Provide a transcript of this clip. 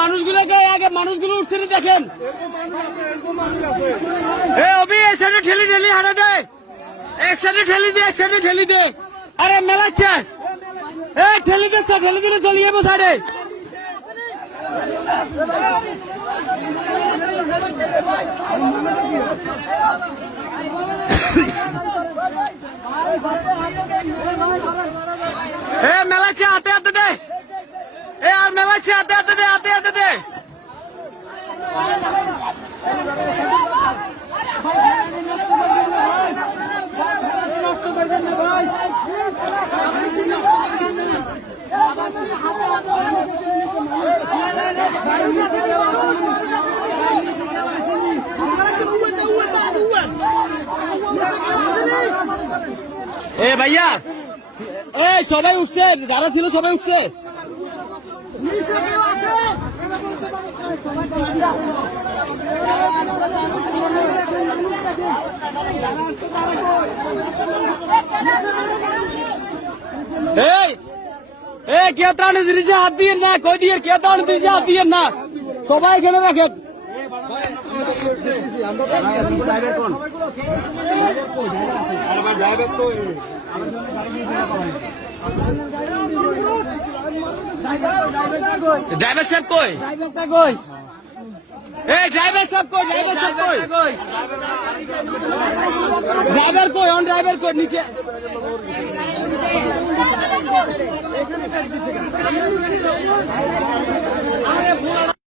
মানুষগুলোকে আগে মানুষগুলো উঠছে দেখেন। অভি এক সাইডে ঠেলি ঠেলি হারে দে, এক সাইডে ঠেলি দে, এক সাইডে ঠেলি দে। আরে মেলাচ্ছে ঠেলি দিচ্ছে, ঠেলি দিলে চলে যাবো সাইডে। মেলাচ্ছে হাতে হাতে দে, আর মেলাচ্ছে হাতে হাতে দে, হাতে হাতে দে। ভাইয়া সবাই উঠছে, যারা ছিল সবাই উঠছে। কে ত্রাণে জিনিসে হাত দিয়ে না, কই দিয়ে কে ত্রাণে জিনিসে হাত দিয়ে না, সবাই এখানে রাখেন। ড্রাইভার সাহেব কই? ড্রাইভার সাহেব কই? ড্রাইভার সাহেব কই? ড্রাইভার কই? অন ড্রাইভার কই? নিচে